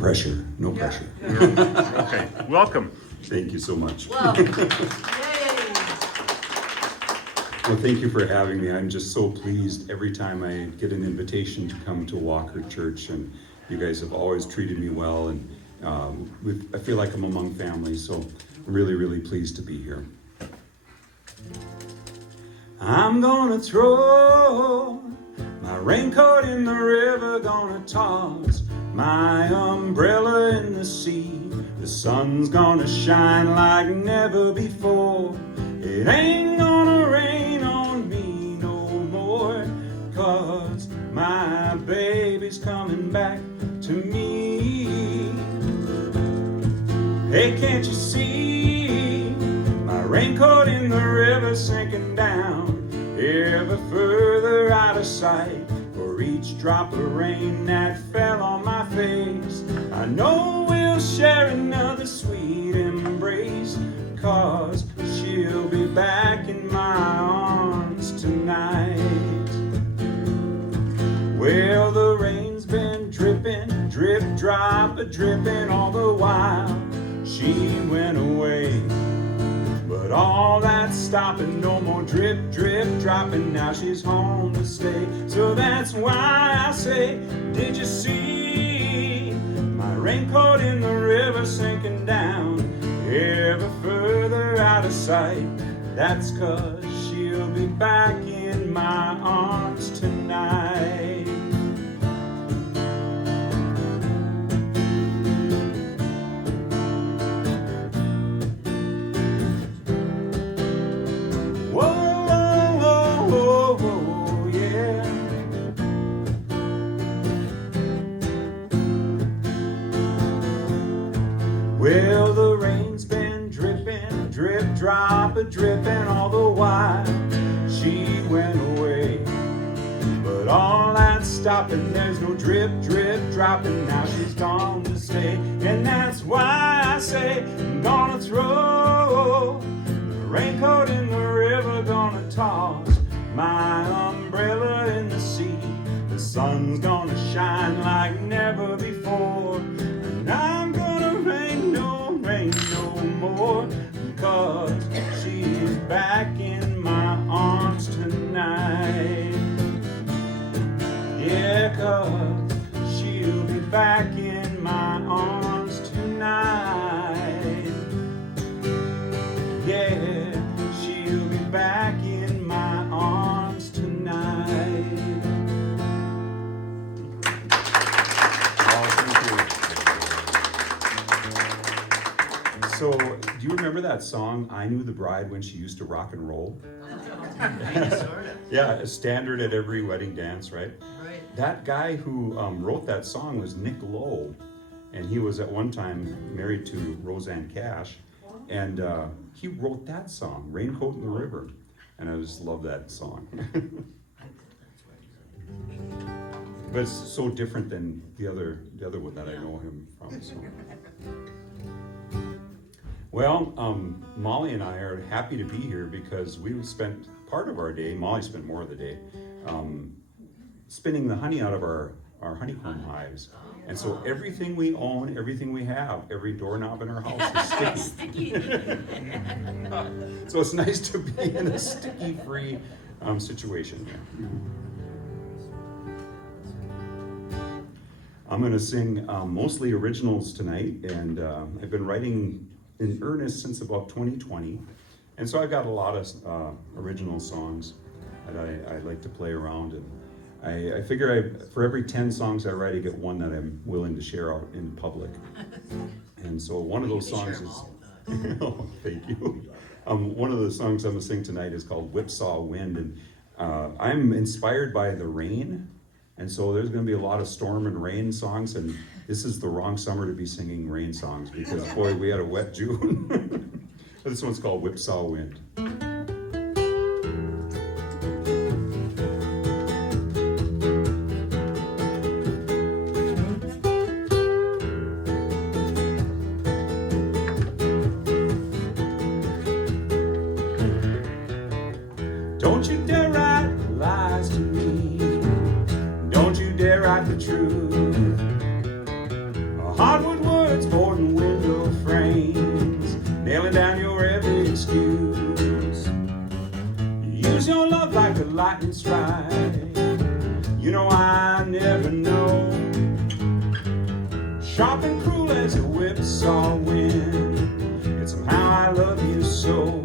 pressure, no pressure. Okay, welcome. Thank you so much. Well, yay. Well, thank you for having me. I'm just so pleased every time I get an invitation to come to Walker Church, and you guys have always treated me well, and I feel like I'm among family, so I'm really, really pleased to be here. I'm gonna throw my raincoat in the river, gonna toss my umbrella in the sea. The sun's gonna shine like never before. It ain't gonna rain on me no more, 'cause my baby's coming back to me. Hey, can't you see my raincoat in the river sinking down ever further out of sight? For each drop of rain that fell on my face, I know we'll share another sweet embrace, 'cause she'll be back in my arms tonight. Well, the rain's been dripping, drip drop a dripping all the while she went away. But all that stopping, no more drip, drip, dropping. Now she's home to stay. So that's why I say, did you see my raincoat in the river sinking down ever further out of sight? That's 'cause she'll be back in my arms tonight. Well, the rain's been dripping, drip, drop a dripping all the while she went away. But all that stopping, there's no drip, drip, dropping. Now she's gone to stay. And that's why I say I'm gonna throw the raincoat in the river, gonna toss my umbrella in the sea. The sun's gonna shine like never before, and I'm gonna rain no more, 'cause she's back in my arms tonight. Yeah, 'cause she'll be back in my arms tonight. Yeah, she'll be back in my arms tonight. So, do you remember that song, I Knew the Bride When She Used to Rock and Roll? Yeah, a standard at every wedding dance, right? Right. That guy who wrote that song was Nick Lowe, and he was at one time married to Roseanne Cash, and he wrote that song, Raincoat in the River, and I just love that song. But it's so different than the other one that I know him from. So. Well, Molly and I are happy to be here because we spent part of our day, Molly spent more of the day, spinning the honey out of our honeycomb hives. And so everything we own, everything we have, every doorknob in our house is sticky. So it's nice to be in a sticky-free situation here. I'm going to sing mostly originals tonight, and I've been writing in earnest since about 2020, and so I've got a lot of original songs that I like to play around, and I figure for every 10 songs I write, I get one that I'm willing to share out in public. And so one of those songs is, oh, thank you. One of the songs I'm going to sing tonight is called Whipsaw Wind, and I'm inspired by the rain. And so there's going to be a lot of storm and rain songs, and this is the wrong summer to be singing rain songs because, boy, we had a wet June. This one's called Whipsaw Wind. Don't you dare write lies to me. Don't you dare write the truth. A heart lightning strike. You know I never know. Sharp and cruel as a whipsaw wind, and somehow I love you so.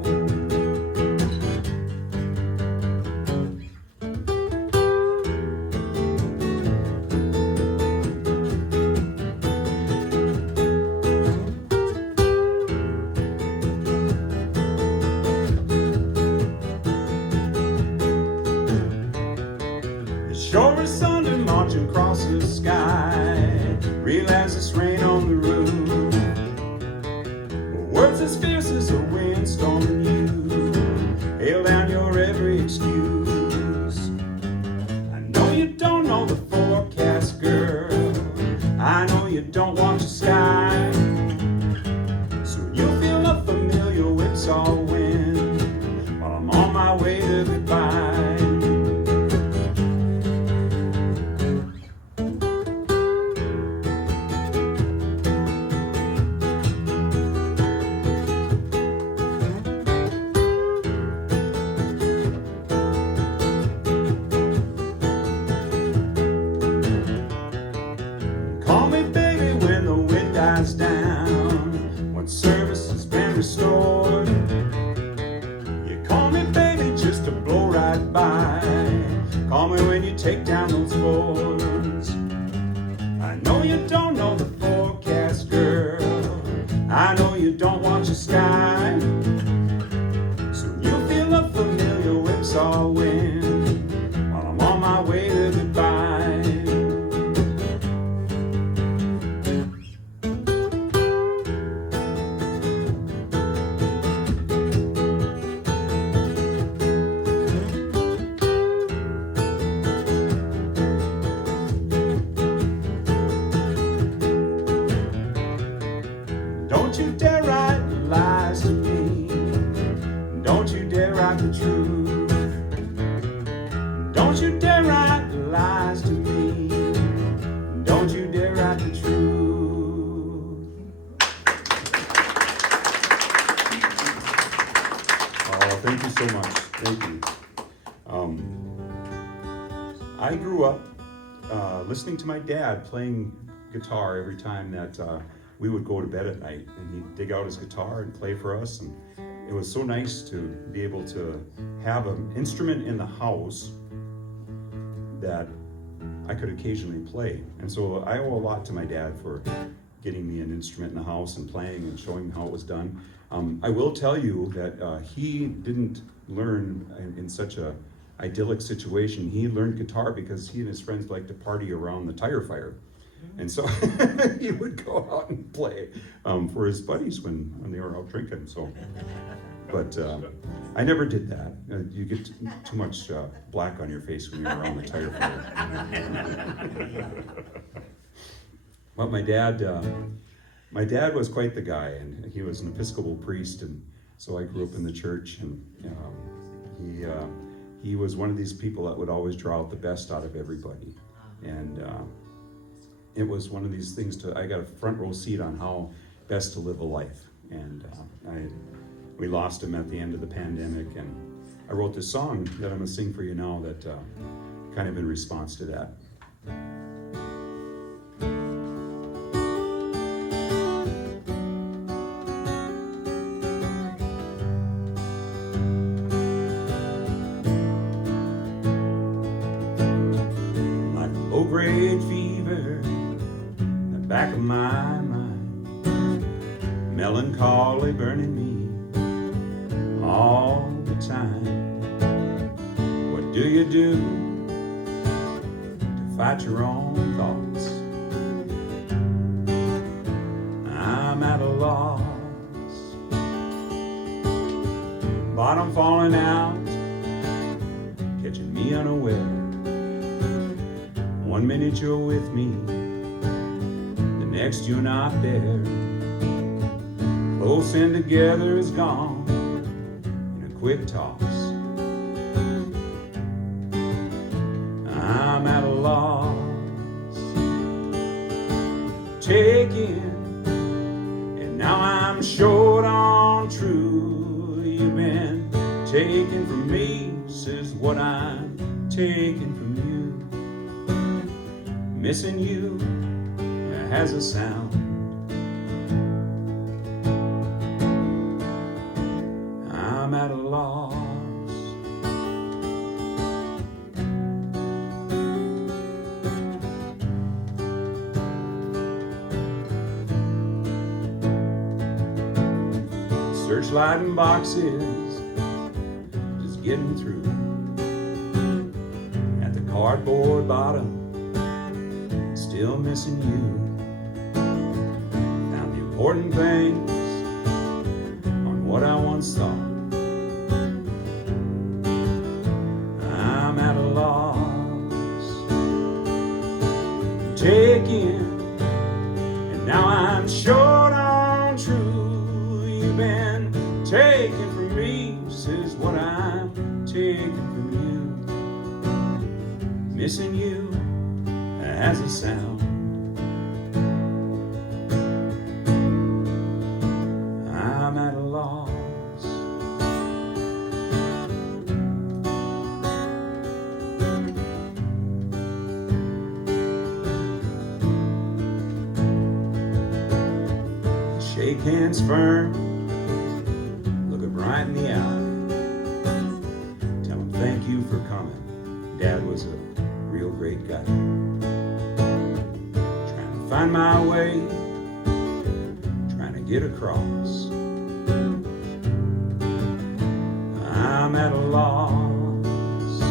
Shore is Sunday marching across the sky, real as this rain on the roof. Words as fierce as a windstorm in you, hail down your every excuse. I know you don't know the forecast, girl. I know you don't watch the sky. So you'll feel a familiar whipsaw wind while I'm on my way to goodbye. Call me baby when the wind dies down, when service has been restored. You call me baby just to blow right by. Call me when you take down those boards. I know you don't know the forecast, girl. I know you don't watch the sky. So you'll feel a familiar whipsaw wind while I'm on my way to goodbye. Don't you dare write lies to me. Don't you dare write the truth. Don't you dare write lies to me. Don't you dare write the truth. Oh, thank you so much. Thank you. I grew up listening to my dad playing guitar every time that we would go to bed at night, and he'd dig out his guitar and play for us. And it was so nice to be able to have an instrument in the house that I could occasionally play. And so I owe a lot to my dad for getting me an instrument in the house and playing and showing how it was done. I will tell you that he didn't learn in such a idyllic situation. He learned guitar because he and his friends liked to party around the tire fire. And so he would go out and play for his buddies when they were out drinking. So, but I never did that. You get too much black on your face when you're around the tire fire. But my dad was quite the guy, and he was an Episcopal priest, and so I grew up in the church, and he was one of these people that would always draw out the best out of everybody, and it was one of these things I got a front row seat on how best to live a life. And we lost him at the end of the pandemic, and I wrote this song that I'm gonna sing for you now that kind of in response to that. Like a low-grade fever back of my mind, melancholy burning me all the time. What do you do to fight your own thoughts? I'm at a loss, bottom falling out, catching me unaware. One minute you're with me, next you're not there. Close and together is gone in a quick toss. I'm at a loss, taking, and now I'm short on true. You've been taken from me This is what I'm taking from you. Missing you has a sound. I'm at a loss. Searchlighting boxes, just getting through. At the cardboard bottom, still missing you. Found the important things on what I once thought. I'm at a loss. Taking, and now I'm short on true. You've been taken from me. This is what I'm taking from you. Missing you as a sound. I'm at a loss. Shake hands firm, look it right in the eye. Tell him thank you for coming. Dad was a real great guy. Trying to find my way, trying to get across. I'm at a loss.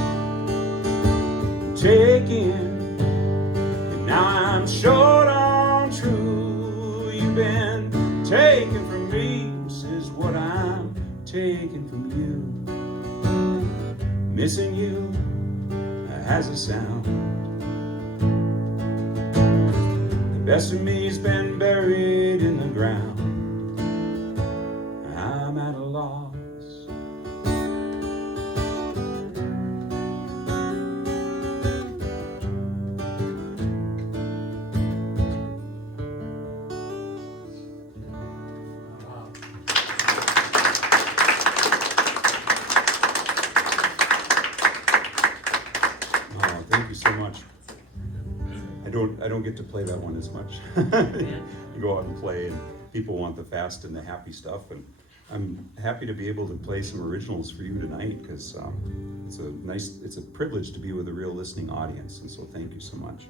Taking, and now I'm short on true. You've been taken from me. This is what I'm taking from you. Missing you has a sound. The best of me's been buried in the ground. I'm at a loss. Thank you so much. I don't get to play that one as much. You go out and play, and people want the fast and the happy stuff, and I'm happy to be able to play some originals for you tonight, because it's a privilege to be with a real listening audience, and so thank you so much.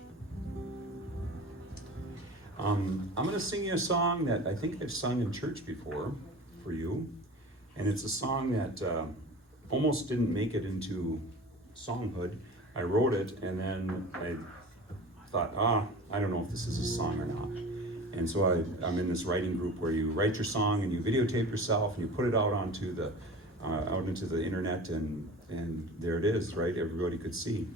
I'm going to sing you a song that I think I've sung in church before for you, and it's a song that almost didn't make it into songhood. I wrote it, and then I thought, I don't know if this is a song or not. And so I'm in this writing group where you write your song and you videotape yourself and you put it out onto the out into the internet, and there it is, right? Everybody could see.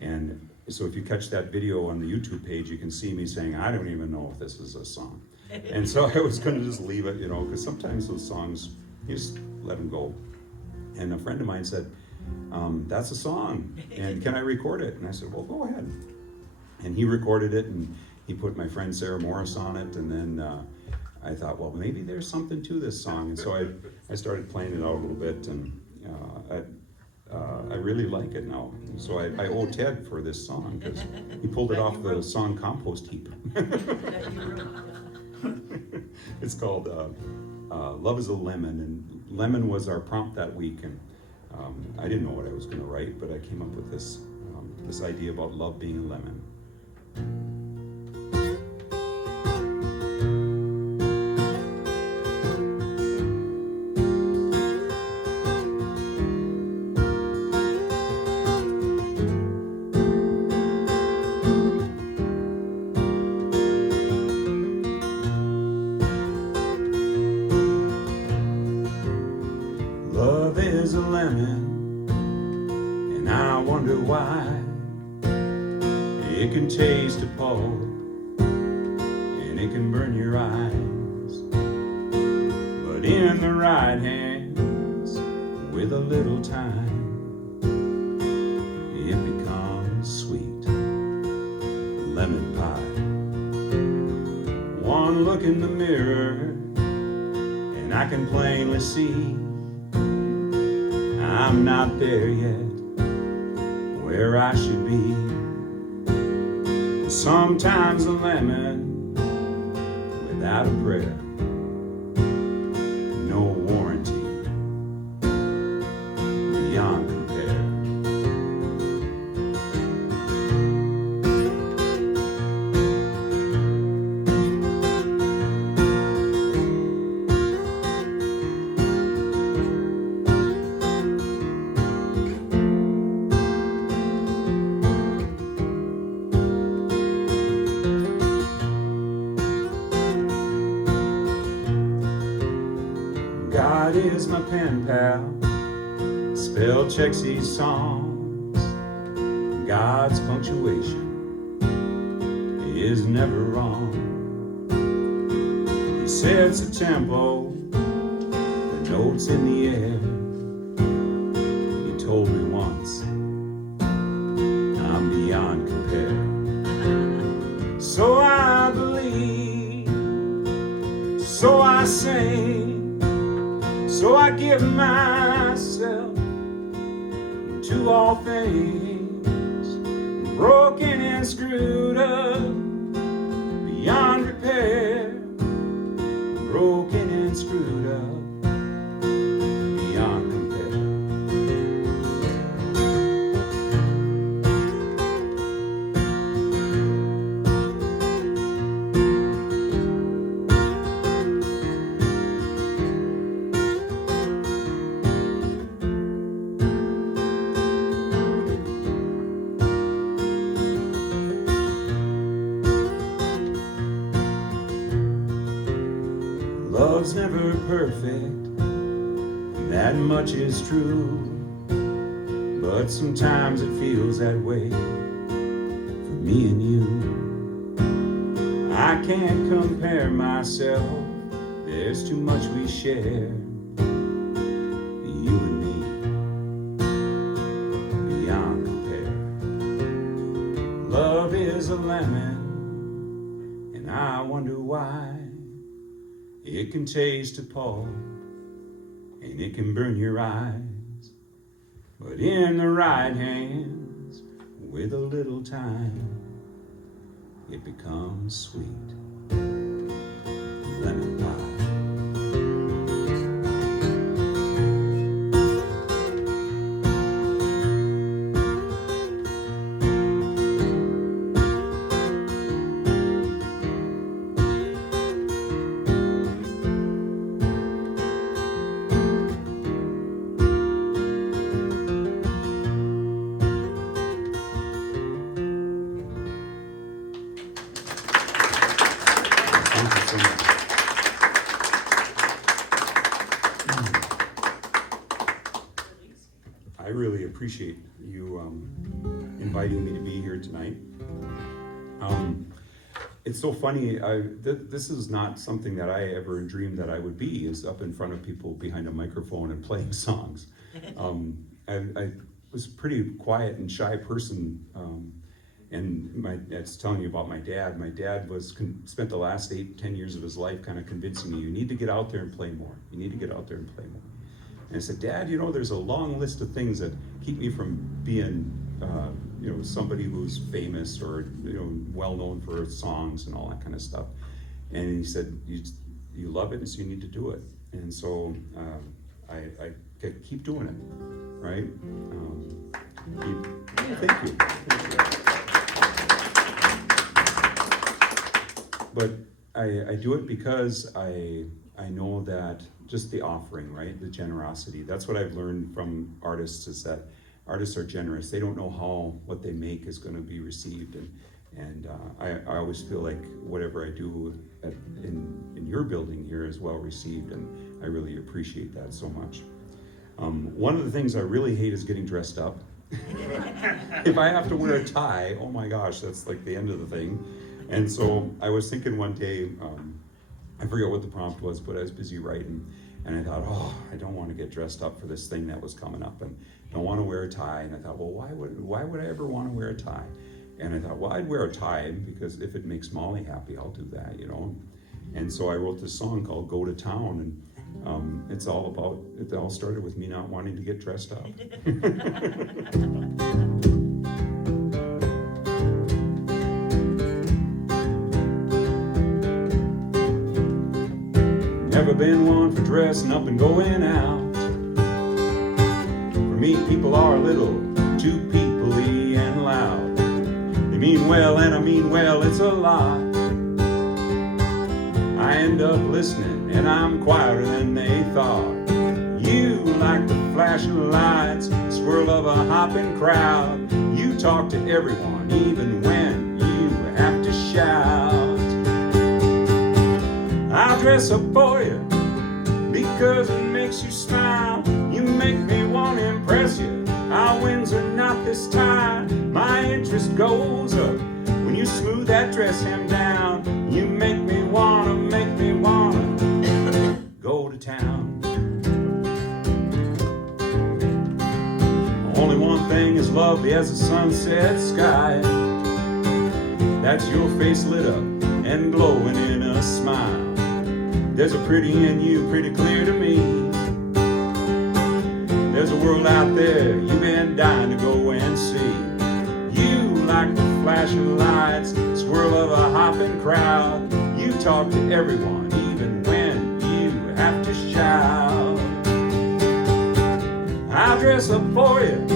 And so if you catch that video on the YouTube page, you can see me saying, I don't even know if this is a song. And so I was going to just leave it, because sometimes those songs, you just let them go. And a friend of mine said, that's a song, and can I record it? And I said, well, go ahead. And he recorded it, and he put my friend Sarah Morris on it, and then I thought, well, maybe there's something to this song. And so I started playing it out a little bit, and I really like it now. So I owe Ted for this song, because he pulled it off the song compost heap. It's called Love is a Lemon, and lemon was our prompt that week, and I didn't know what I was going to write, but I came up with this idea about love being a lemon. Love is a lemon, and I wonder why. It can taste appalled, and it can burn your eyes. But in the right hands, with a little time, it becomes sweet lemon pie. One look in the mirror, and I can plainly see I'm not there yet, where I should be. Sometimes a lemon without a prayer, no warranty beyond compare. God is my pen pal, spell checks these songs. God's punctuation is never wrong. He sets a tempo, the notes in the air. He told me once, I'm beyond compare. So I believe, so I sing, so I give myself to all things, broken and screwed up beyond repair, broken and screwed up beyond compare. Love's never perfect, that much is true, but sometimes it feels that way for me and you. I can't compare myself, there's too much we share, you and me, beyond compare. Love is a lemon, and I wonder why. It can taste a pulp, and it can burn your eyes, but in the right hands, with a little time, it becomes sweet lemon pie. Thank you so much. I really appreciate you inviting me to be here tonight. It's so funny, this is not something that I ever dreamed that I would be, is up in front of people behind a microphone and playing songs. I was a pretty quiet and shy person, and that's telling you about my dad. My dad spent the last 8-10 years of his life kind of convincing me, you need to get out there and play more. You need to get out there and play more. And I said, Dad, you know, there's a long list of things that keep me from being, somebody who's famous or, well known for songs and all that kind of stuff. And he said, you love it, and so you need to do it. And so I keep doing it, right? Thank you. But I do it because I know that just the offering, right? The generosity. That's what I've learned from artists, is that artists are generous. They don't know how what they make is going to be received. And I always feel like whatever I do in your building here is well received, and I really appreciate that so much. One of the things I really hate is getting dressed up. If I have to wear a tie, oh my gosh, that's like the end of the thing. And so I was thinking one day, I forget what the prompt was, but I was busy writing, and I thought, I don't want to get dressed up for this thing that was coming up, and don't want to wear a tie. And I thought, well, why would I ever want to wear a tie? And I thought, well, I'd wear a tie because if it makes Molly happy, I'll do that, And so I wrote this song called "Go to Town," and it all started with me not wanting to get dressed up. Never been one for dressing up and going out. For me, people are a little too people-y and loud. They mean well and I mean well, it's a lot. I end up listening and I'm quieter than they thought. You like the flashing lights, swirl of a hopping crowd. You talk to everyone even when you have to shout. I'll dress up for you because it makes you smile. You make me want to impress you. Our wins are not this time. My interest goes up when you smooth that dress hem down. You make me wanna go to town. Only one thing as lovely as a sunset sky. That's your face lit up and glowing in a smile. There's a pretty in you, pretty clear to me. There's a world out there you've been dying to go and see. You like the flashing lights, swirl of a hopping crowd. You talk to everyone even when you have to shout. I'll dress up for you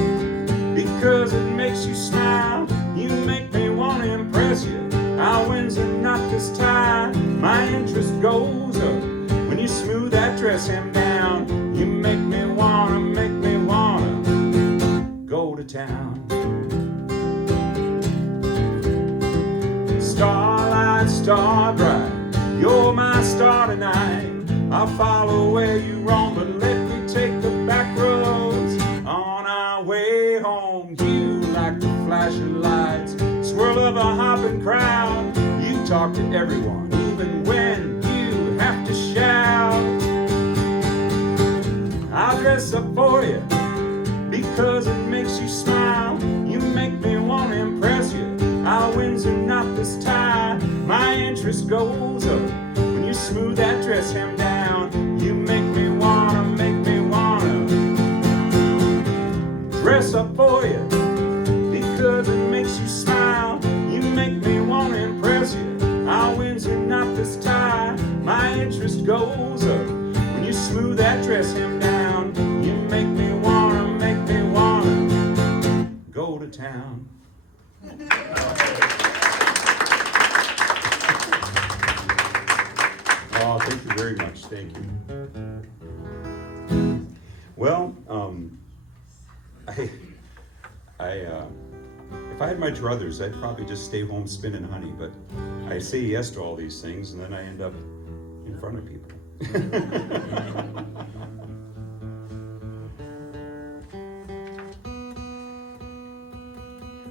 because it makes you smile. You make me want to impress you. Our wins are not this time. My interest goes up when you smooth that dress hem down. You make me wanna go to town. Starlight, star bright, you're my star tonight. I'll follow where you roam, but let me take the back roads on our way home. You like the flashing lights, swirl of a hopping crowd. You talk to everyone, even when you have to shout. I'll dress up for you because it makes you smile. You make me want to impress you. Our wins are not this time. My interest goes up when you smooth that dress hem down. You make me wanna dress up for you because it makes you smile. You make me want to impress you. Our wins are not this time. My interest goes up when you smooth that dress hem down. You make me wanna go to town. Oh, thank you very much. Thank you. Well, if I had my druthers, I'd probably just stay home spinning honey, but I say yes to all these things and then I end up in front of people.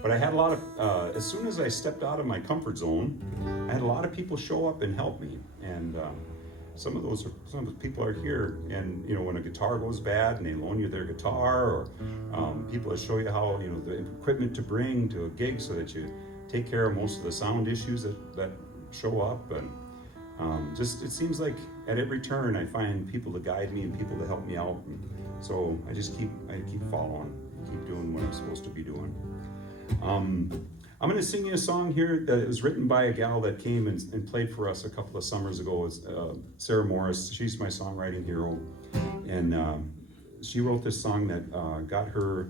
But I had a lot of, as soon as I stepped out of my comfort zone, I had a lot of people show up and help me. And some of those people are here, and when a guitar goes bad and they loan you their guitar, or people that show you how, the equipment to bring to a gig so that you take care of most of the sound issues that show up. And just, it seems like at every turn I find people to guide me and people to help me out. And so I keep following, keep doing what I'm supposed to be doing. I'm going to sing you a song here that was written by a gal that came and played for us a couple of summers ago. It's Sarah Morris. She's my songwriting hero. And she wrote this song that got her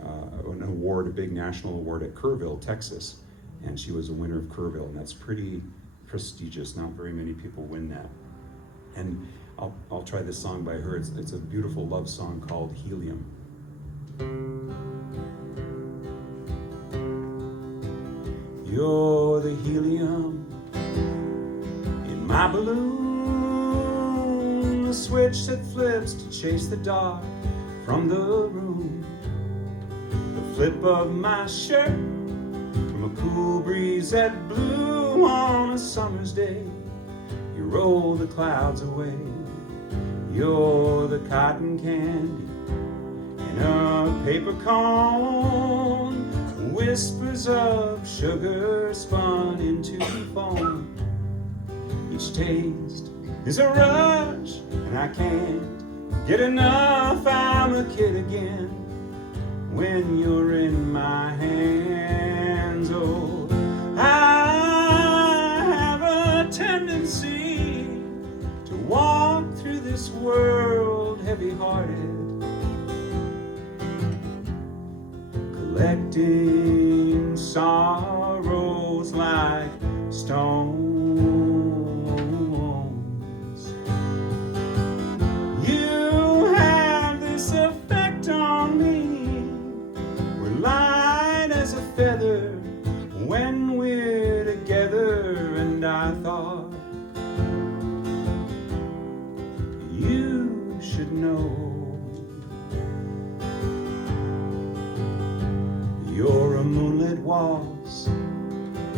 an award, a big national award at Kerrville, Texas. And she was a winner of Kerrville, and that's pretty prestigious. Not very many people win that. And I'll try this song by her. It's a beautiful love song called Helium. You're the helium in my balloon, the switch that flips to chase the dark from the room, the flip of my shirt from a cool breeze that blew on a summer's day. You roll the clouds away. You're the cotton candy in a paper cone, whispers of sugar spun into foam. Each taste is a rush, and I can't get enough. I'm a kid again when you're in my hands. Oh, I have a tendency to walk this world heavy-hearted, collecting sorrows like stones. You have this effect on me, we're light as a feather when we're together, and I thought you should know. You're a moonlit waltz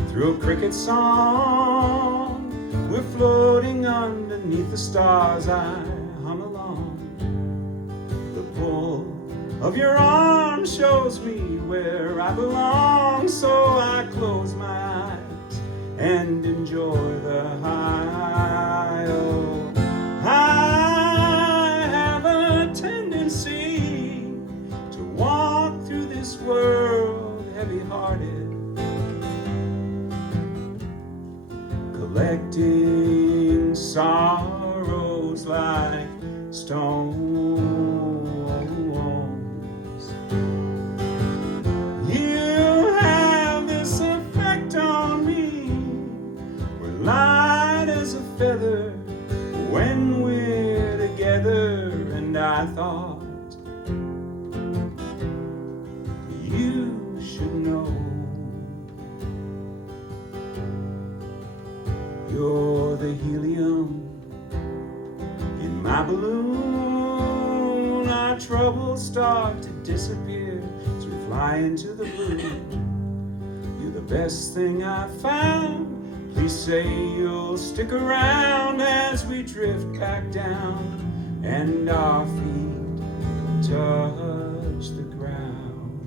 through a cricket song. We're floating underneath the stars. I hum along. The pull of your arm shows me where I belong, so I close my eyes and enjoy the high. Oh, I have a tendency to walk through this world heavy-hearted, collecting sorrows like stones. You have this effect on me, we're light as a feather when we're together, and I thought you should know. You're the helium in my balloon. Our troubles start to disappear as we fly into the blue. You're the best thing I've found. Please say you'll stick around as we drift back down and our feet touch the ground.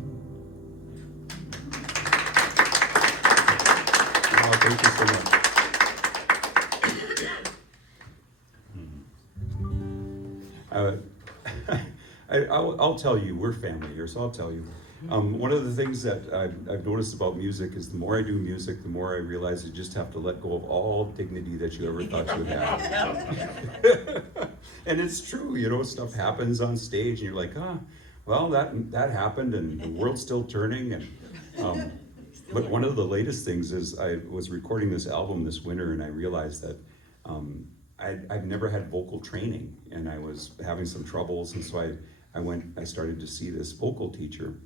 Oh, thank you so much. I'll tell you, we're family here, so I'll tell you. One of the things that I've noticed about music is the more I do music, the more I realize you just have to let go of all dignity that you ever thought you would have. And it's true, you know, stuff happens on stage and you're like, well, that happened and the world's still turning. And but one of the latest things is I was recording this album this winter and I realized that I've never had vocal training, and I was having some troubles, and so I started to see this vocal teacher,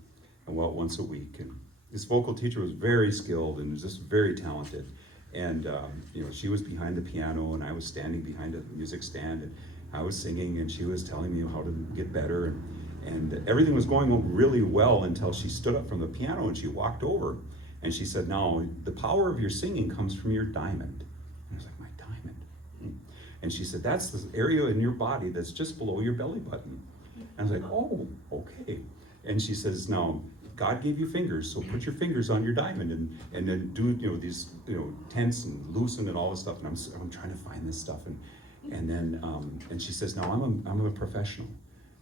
once a week, and this vocal teacher was very skilled and was just very talented, and you know, she was behind the piano and I was standing behind a music stand, and I was singing and she was telling me how to get better, and everything was going really well until she stood up from the piano and she walked over and she said, "Now, the power of your singing comes from your diamond." And I was like, "My diamond?" And she said, "That's the area in your body that's just below your belly button." And I was like, "Oh, okay." And she says, "Now, God gave you fingers, so put your fingers on your diamond and then do, you know, these, you know, tense and loosen and all this stuff." And I'm trying to find this stuff, and then and she says, "Now I'm a professional,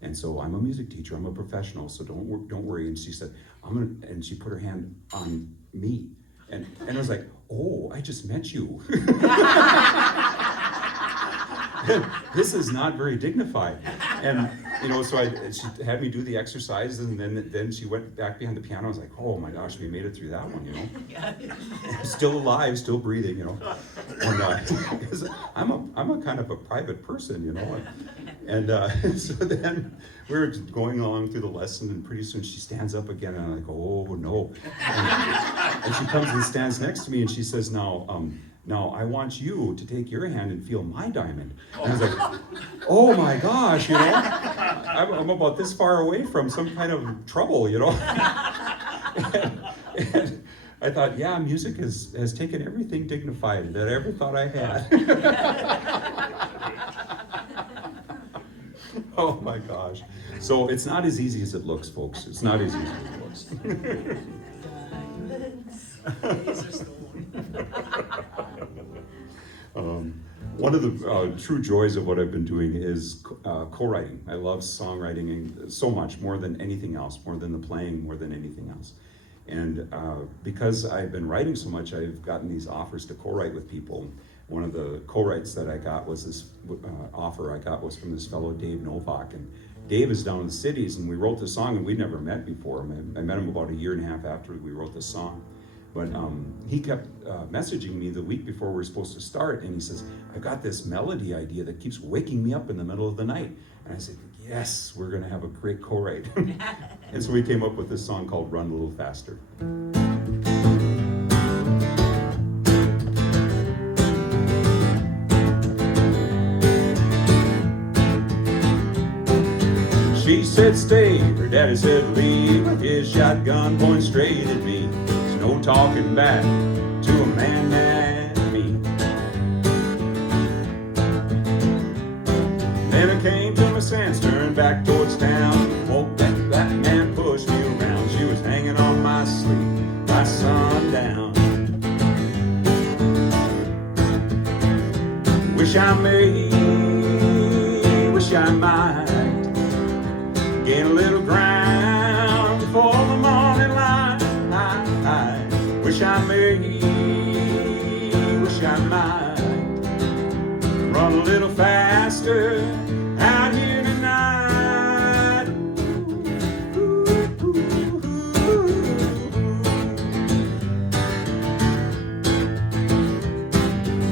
and so I'm a music teacher. I'm a professional, so don't worry." And she said, and she put her hand on me, and I was like, "Oh, I just met you." This is not very dignified. And you know, so she had me do the exercises, and then she went back behind the piano. I was like, "Oh my gosh, we made it through that one," you know. Still alive, still breathing, you know. And 'cause I'm a kind of a private person, you know. And so then we were going along through the lesson, and pretty soon she stands up again, and I'm like, "Oh no!" And she comes and stands next to me, and she says, "Now, I want you to take your hand and feel my diamond." And I was like, "Oh my gosh, you know, I'm about this far away from some kind of trouble, you know." and I thought, yeah, music has taken everything dignified that I ever thought I had. Oh my gosh. So it's not as easy as it looks, folks. It's not as easy as it looks. One of the true joys of what I've been doing is co-writing. I love songwriting so much, more than anything else, more than the playing, more than anything else. And because I've been writing so much, I've gotten these offers to co-write with people. one of the co-writes that I got was this offer I got was from this fellow Dave Novak, and Dave is down in the cities, and we wrote this song, and we'd never met before. I met him about a year and a half after we wrote this song. But he kept messaging me the week before we were supposed to start, and he says, I've got this melody idea that keeps waking me up in the middle of the night. And I said, yes, we're going to have a great co-write. And so we came up with this song called Run a Little Faster. She said stay, her daddy said leave, with his shotgun pointing straight at me. There's no talking back to a man like me. Then I came to my sense, turned back towards town. Woke that black man pushed me around. She was hanging on my sleeve by sundown. Wish I may, wish I might gain a little ground before the morning light. Wish I may, wish I might run a little faster out here tonight.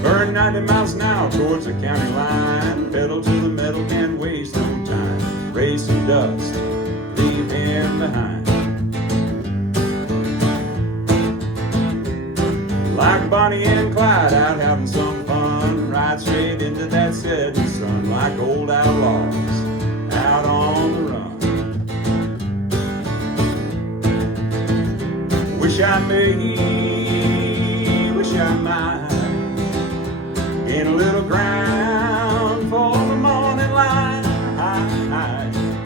Burn 90 miles an hour towards the county line. Pedal to the metal, can't waste no time. Raise some dust, leave him behind. Like Bonnie and Clyde out having some fun. Ride straight into that setting sun. Like old outlaws out on the run. Wish I may, wish I might gain a little ground for the morning light.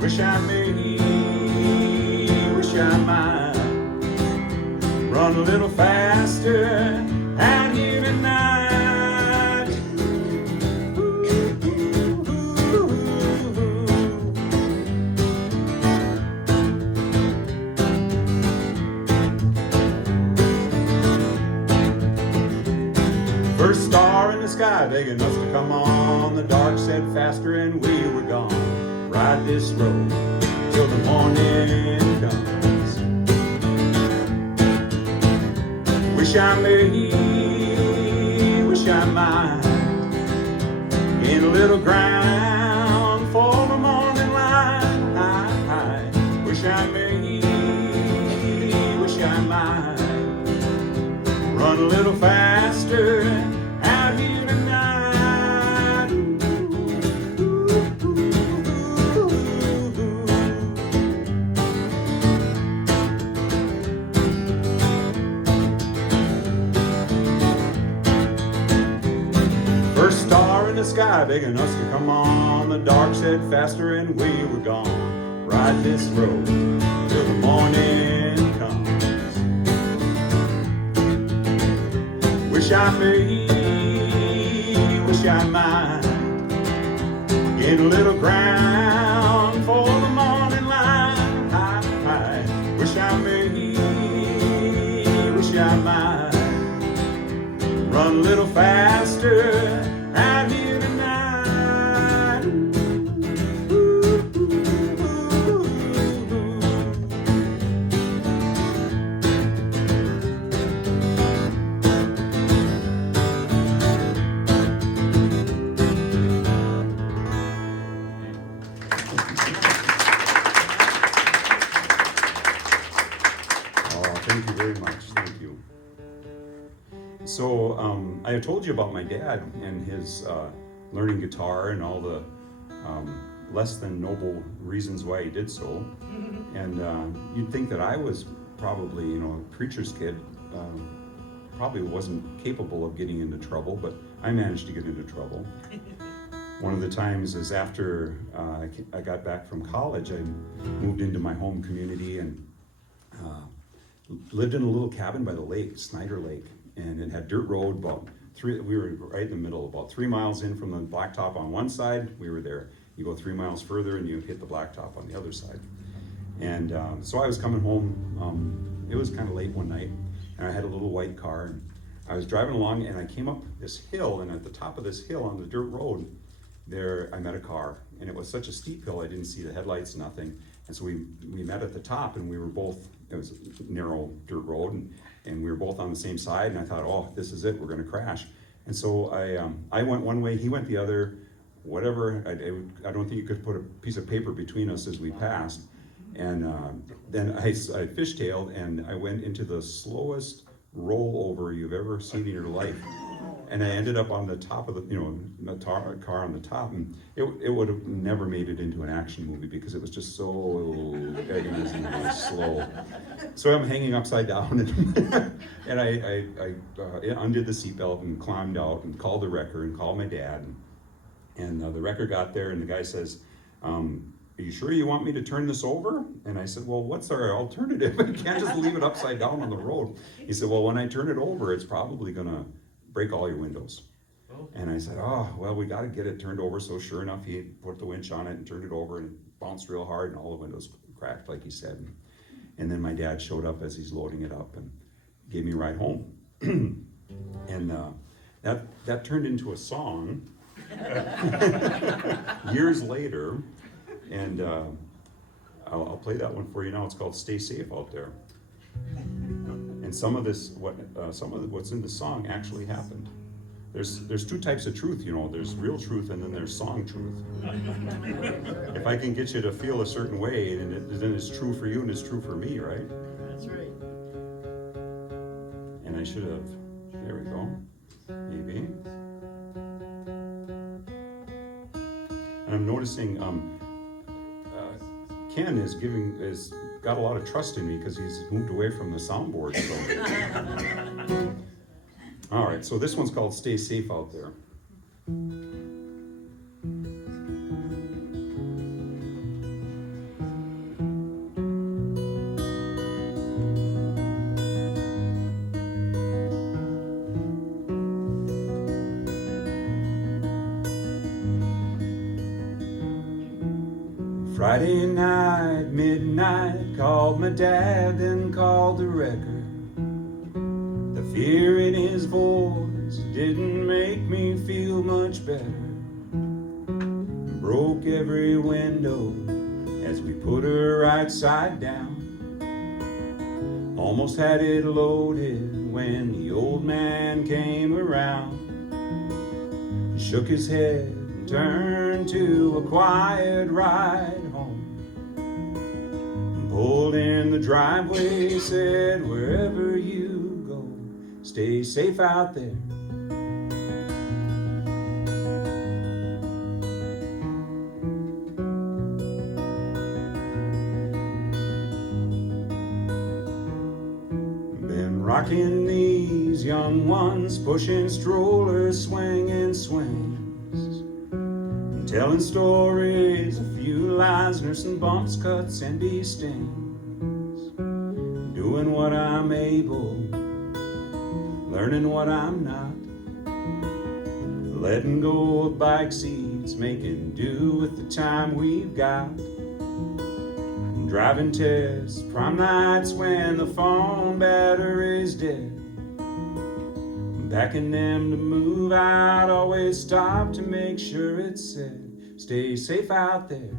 Wish I may, wish I might run a little faster out here tonight. First star in the sky begging us to come on. The dark said faster and we were gone. Ride this road till the morning comes. Wish I may, wish I might gain a little ground for the morning light. Wish I may, wish I might run a little faster out here tonight. First star in the sky begging us to come on. The dark said faster and we were gone. Ride this road till the morning comes. Wish I may, wish I might gain a little ground for the morning light. Wish I may, wish I might run a little faster out here tonight. Oh, thank you very much. Thank you. So I told you about my dad and his learning guitar and all the less than noble reasons why he did so. And you'd think that I was probably, a preacher's kid, probably wasn't capable of getting into trouble, but I managed to get into trouble. One of the times is after I got back from college, I moved into my home community and lived in a little cabin by the lake, Snyder Lake. And it had dirt road we were right in the middle, about 3 miles in from the blacktop on one side, we were there. You go 3 miles further and you hit the blacktop on the other side. And so I was coming home, it was kind of late one night, and I had a little white car, and I was driving along and I came up this hill, and at the top of this hill on the dirt road, there I met a car, and it was such a steep hill I didn't see the headlights, nothing. And so we met at the top, and we were both, it was a narrow dirt road, and we were both on the same side, and I thought, oh, this is it, we're gonna crash. And so I went one way, he went the other, whatever, I don't think you could put a piece of paper between us as we passed. And then I fishtailed, and I went into the slowest rollover you've ever seen in your life. And I ended up on the top of the car on the top, and it would have never made it into an action movie because it was just so agonizingly slow. So I'm hanging upside down, and I undid the seatbelt and climbed out and called the wrecker and called my dad. And the wrecker got there, and the guy says, are you sure you want me to turn this over? And I said, well, what's our alternative? I can't just leave it upside down on the road. He said, well, when I turn it over, it's probably gonna break all your windows. And I said, oh, well, we gotta get it turned over. So sure enough, he put the winch on it and turned it over, and it bounced real hard, and all the windows cracked, like he said. And then my dad showed up as he's loading it up and gave me a ride home. And that turned into a song years later. And I'll play that one for you now. It's called "Stay Safe Out There." And some of what's in the song actually happened. There's two types of truth, There's real truth, and then there's song truth. If I can get you to feel a certain way, then it's true for you and it's true for me, right? That's right. And I should have. There we go. Maybe. And I'm noticing. Ken is got a lot of trust in me because he's moved away from the soundboard. So. All right, so this one's called "Stay Safe Out There." Friday night, midnight, called my dad, then called the wrecker. The fear in his voice didn't make me feel much better. Broke every window as we put her right side down. Almost had it loaded when the old man came around. He shook his head and turned to a quiet ride home. Pulled in the driveway, said, wherever you go, stay safe out there. Been rocking these young ones, pushing strollers, swinging swings, telling stories, a few lies, nursing bumps, cuts, and bee stings. Doing what I'm able, learning what I'm not. Letting go of bike seats, making do with the time we've got. Driving tests, prom nights when the phone battery's dead. Backing them to move out, always stop to make sure it's said, stay safe out there.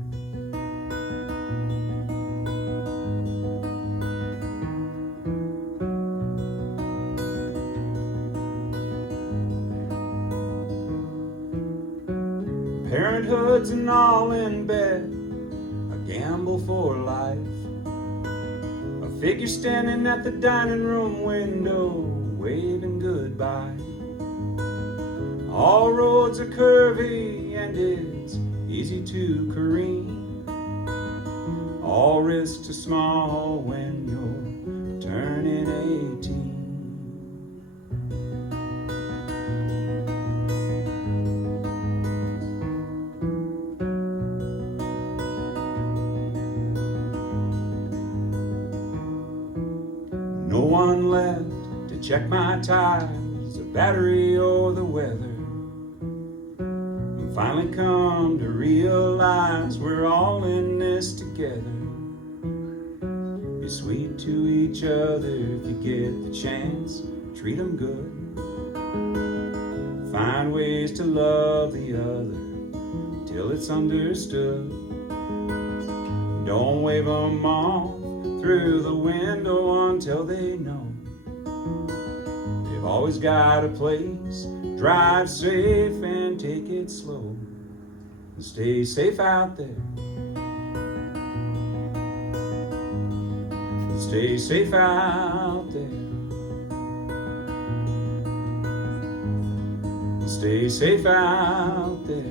Parenthood's an all in bed, a gamble for life. A figure standing at the dining room window, waving goodbye. All roads are curvy and it's easy to careen. All risks are small when you're turning 18. No one left to check my tires, the battery or the weather. And finally come to realize we're all in this together. Be sweet to each other if you get the chance, treat them good. Find ways to love the other till it's understood. Don't wave 'em off through the window until they know they've always got a place. Drive safe and take it slow. And stay safe out there. Stay safe out there. Stay safe out there.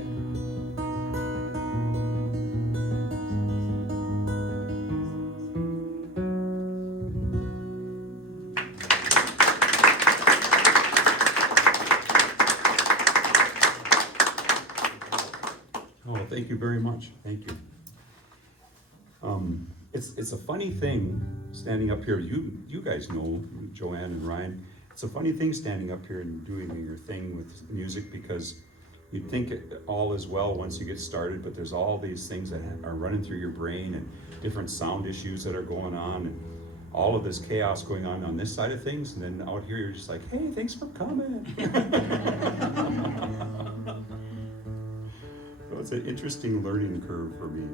Oh, thank you very much. Thank you. It's a funny thing standing up here. You guys know, Joanne and Ryan. It's a funny thing standing up here and doing your thing with music, because you'd think all is well once you get started, but there's all these things that are running through your brain and different sound issues that are going on and all of this chaos going on this side of things, and then out here you're just like, hey, thanks for coming. So it's an interesting learning curve for me.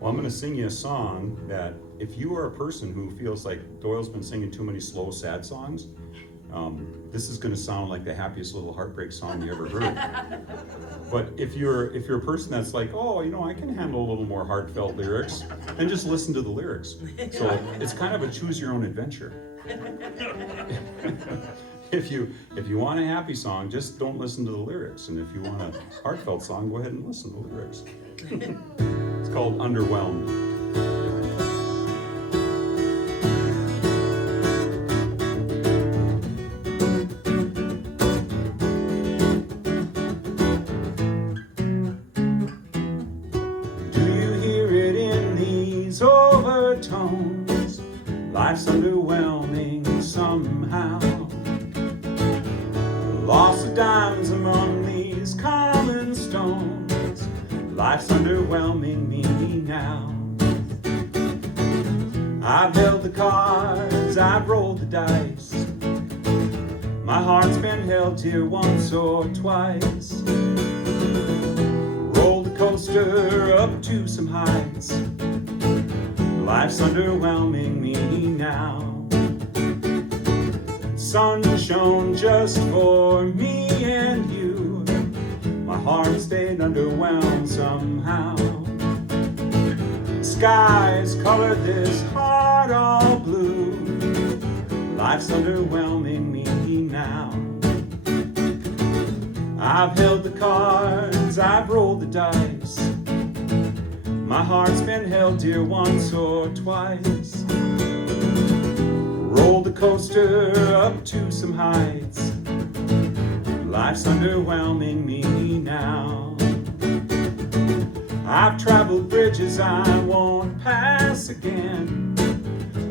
Well, I'm going to sing you a song that if you are a person who feels like Doyle's been singing too many slow, sad songs, this is going to sound like the happiest little heartbreak song you ever heard. But if you're a person that's like, oh, you know, I can handle a little more heartfelt lyrics, then just listen to the lyrics. So it's kind of a choose your own adventure. If you want a happy song, just don't listen to the lyrics. And if you want a heartfelt song, go ahead and listen to the lyrics. It's called Underwhelmed. Do you hear it in these overtones? Life's underwhelming somehow. Lost the diamonds among these common stones. Life's underwhelming me now. I've held the cards, I've rolled the dice. My heart's been held here once or twice. Rolled the coaster up to some heights. Life's underwhelming me now. Sun shone just for me and you. My heart stayed underwhelmed somehow. Skies colored this heart all blue. Life's underwhelming me now. I've held the cards, I've rolled the dice. My heart's been held dear once or twice. Rolled the coaster up to some heights. Life's underwhelming me now. I've traveled bridges I won't pass again.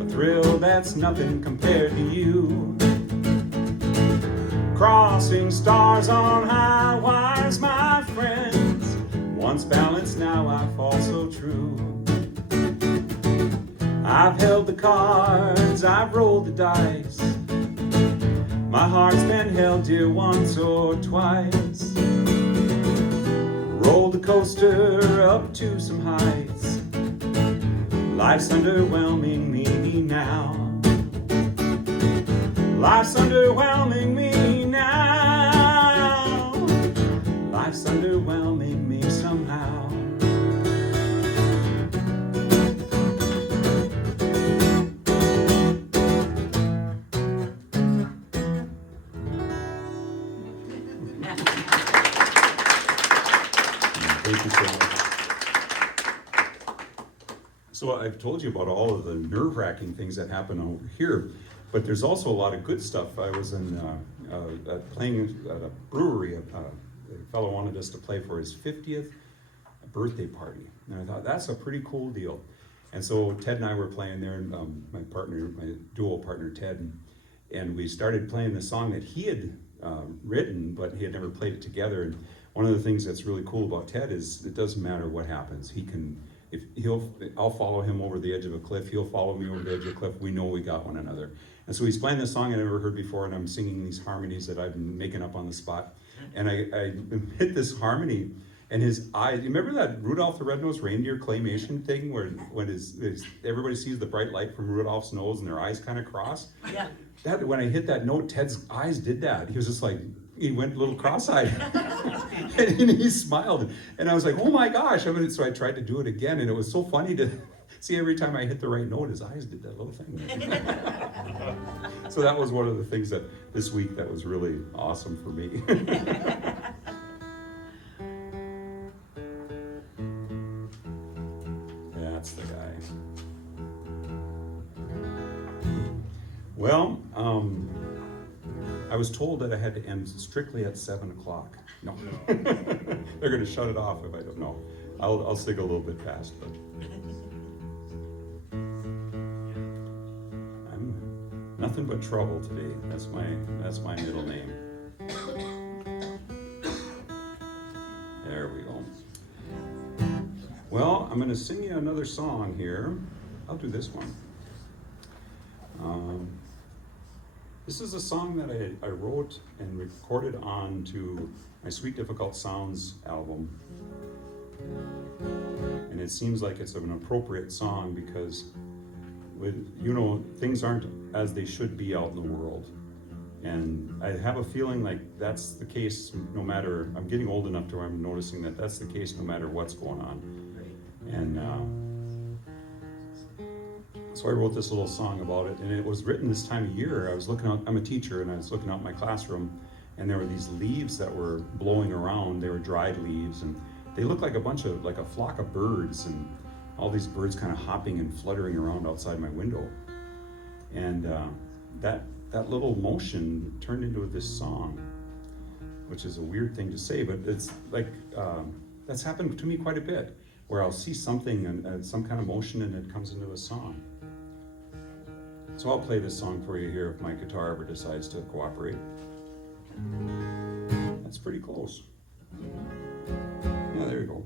A thrill that's nothing compared to you. Crossing stars on high wires, my friends. Once balanced, now I fall so true. I've held the cards, I've rolled the dice. My heart's been held dear once or twice. Rolled the coaster up to some heights. Life's underwhelming me now. Life's underwhelming me now. Life's underwhelming me somehow. Thank you so much. So I've told you about all of the nerve-wracking things that happen over here, but there's also a lot of good stuff. I was in playing at a brewery. A fellow wanted us to play for his 50th birthday party, and I thought that's a pretty cool deal. And so Ted and I were playing there, and my duo partner Ted, and we started playing the song that he had written, but he had never played it together. And one of the things that's really cool about Ted is it doesn't matter what happens. He can I'll follow him over the edge of a cliff. He'll follow me over the edge of a cliff. We know we got one another. And so he's playing this song I never heard before, and I'm singing these harmonies that I've been making up on the spot. And I hit this harmony, and his eyes. You remember that Rudolph the Red-Nosed Reindeer claymation thing, where when everybody sees the bright light from Rudolph's nose and their eyes kind of cross? Yeah. That when I hit that note, Ted's eyes did that. He was just like, he went a little cross-eyed. And he smiled. And I was like, oh my gosh. So I tried to do it again, and it was so funny to see every time I hit the right note, his eyes did that little thing. So that was one of the things that this week that was really awesome for me. That's the guy. Well, I was told that I had to end strictly at 7 o'clock. No, they're going to shut it off if I don't know. I'll sing a little bit fast, but I'm nothing but trouble today. That's my middle name. There we go. Well, I'm going to sing you another song here. I'll do this one. This is a song that I wrote and recorded onto my Sweet Difficult Sounds album. And it seems like it's an appropriate song because things aren't as they should be out in the world. And I have a feeling like that's the case no matter, I'm getting old enough to where I'm noticing that that's the case no matter what's going on. And so I wrote this little song about it, and it was written this time of year. I was looking out, I'm a teacher, and I was looking out my classroom, and there were these leaves that were blowing around. They were dried leaves, and they looked like a flock of birds, and all these birds kind of hopping and fluttering around outside my window. And that little motion turned into this song, which is a weird thing to say, but it's like, that's happened to me quite a bit, where I'll see something and some kind of motion and it comes into a song. So I'll play this song for you here if my guitar ever decides to cooperate. That's pretty close. Yeah, there you go.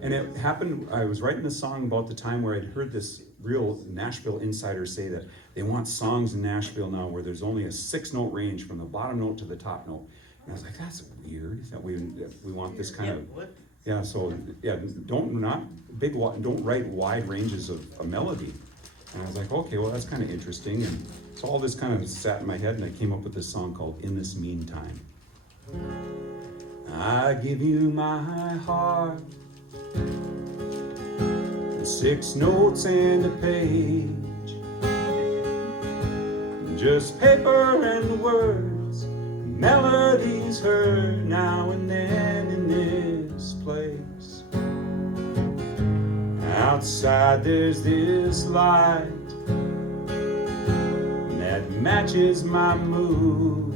And it happened, I was writing this song about the time where I'd heard this real Nashville insider say that they want songs in Nashville now where there's only a 6-note range from the bottom note to the top note. And I was like, that's weird, that we want this kind of... What? Yeah, so yeah, don't write wide ranges of melody. And I was like, okay, well that's kind of interesting. And so all this kind of sat in my head, and I came up with this song called "In This Meantime." I give you my heart, 6 notes and a page, just paper and words, melodies heard now and then in this place. Outside there's this light that matches my mood.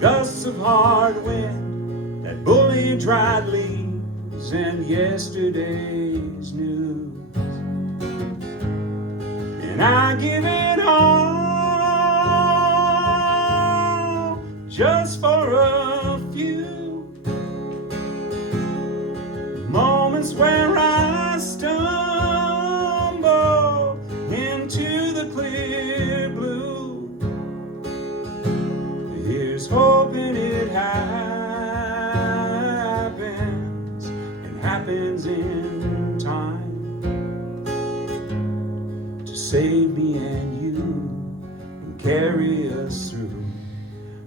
Gusts of hard wind that bully dried leaves and yesterday's news. And I give it all just for a few moments where I stumble into the clear blue. Here's hoping it happens, and happens in time, to save me and you and carry us through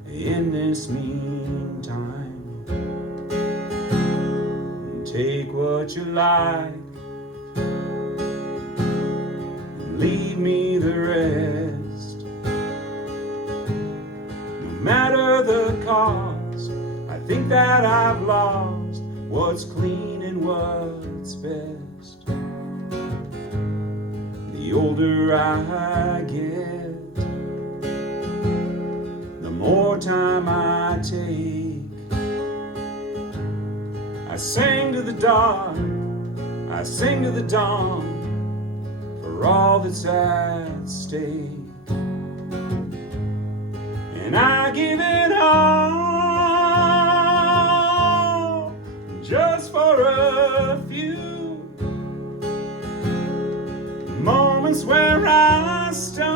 in this meantime. Take what you like and leave me the rest. No matter the cost, I think that I've lost what's clean and what's best. The older I get, the more time I take. I sing to the dark, I sing to the dawn, for all that's at stake. And I give it all, just moments where I stumble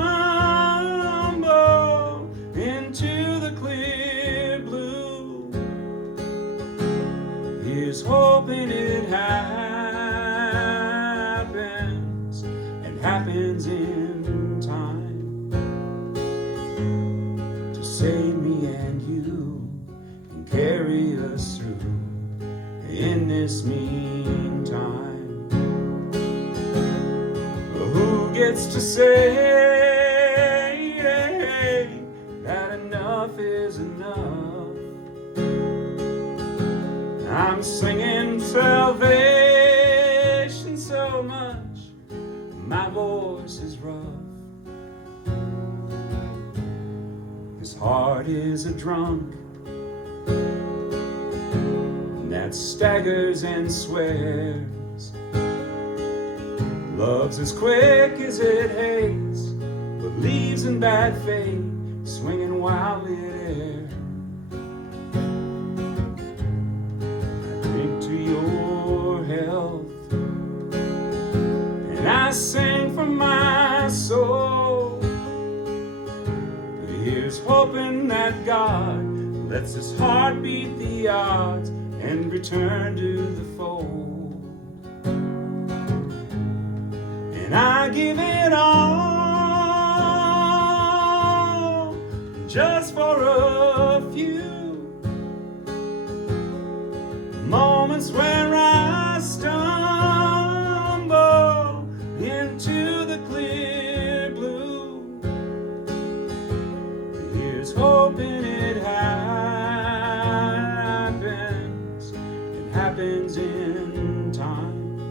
into the clear blue. Here's hoping it happens, and happens in time, to save me and you, and carry us through in this meantime. Who gets to say that enough is enough? I'm singing salvation so much, my voice is rough. His heart is a drunk that staggers and swears. Love's as quick as it hates, believes in bad fate, swinging wildly in air. I drink to your health, and I sing from my soul. Here's hoping that God lets his heart beat the odds and return to the fold. And I give it all just for a few moments where I stumble into the clear blue. Here's hoping it happens in time,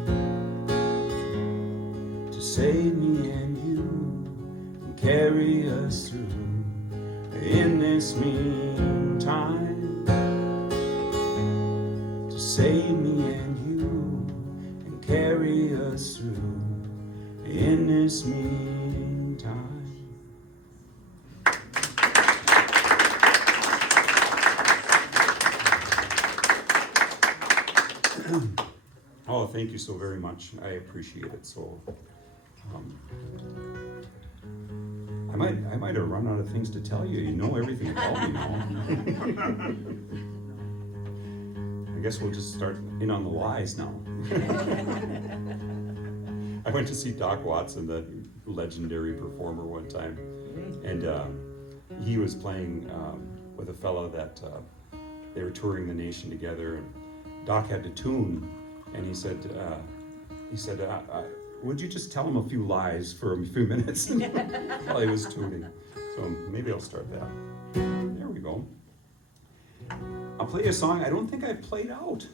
to save me and you, and carry us through in this meantime, to save me and you, and carry us through in this meantime. Oh, thank you so very much. I appreciate it. So, I might have run out of things to tell you. You know everything about me now. I guess we'll just start in on the lies now. I went to see Doc Watson, the legendary performer, one time, and he was playing with a fellow that they were touring the nation together, and Doc had to tune, and he said, would you just tell him a few lies for a few minutes while he was tuning? So maybe I'll start that. There we go. I'll play a song I don't think I've played out.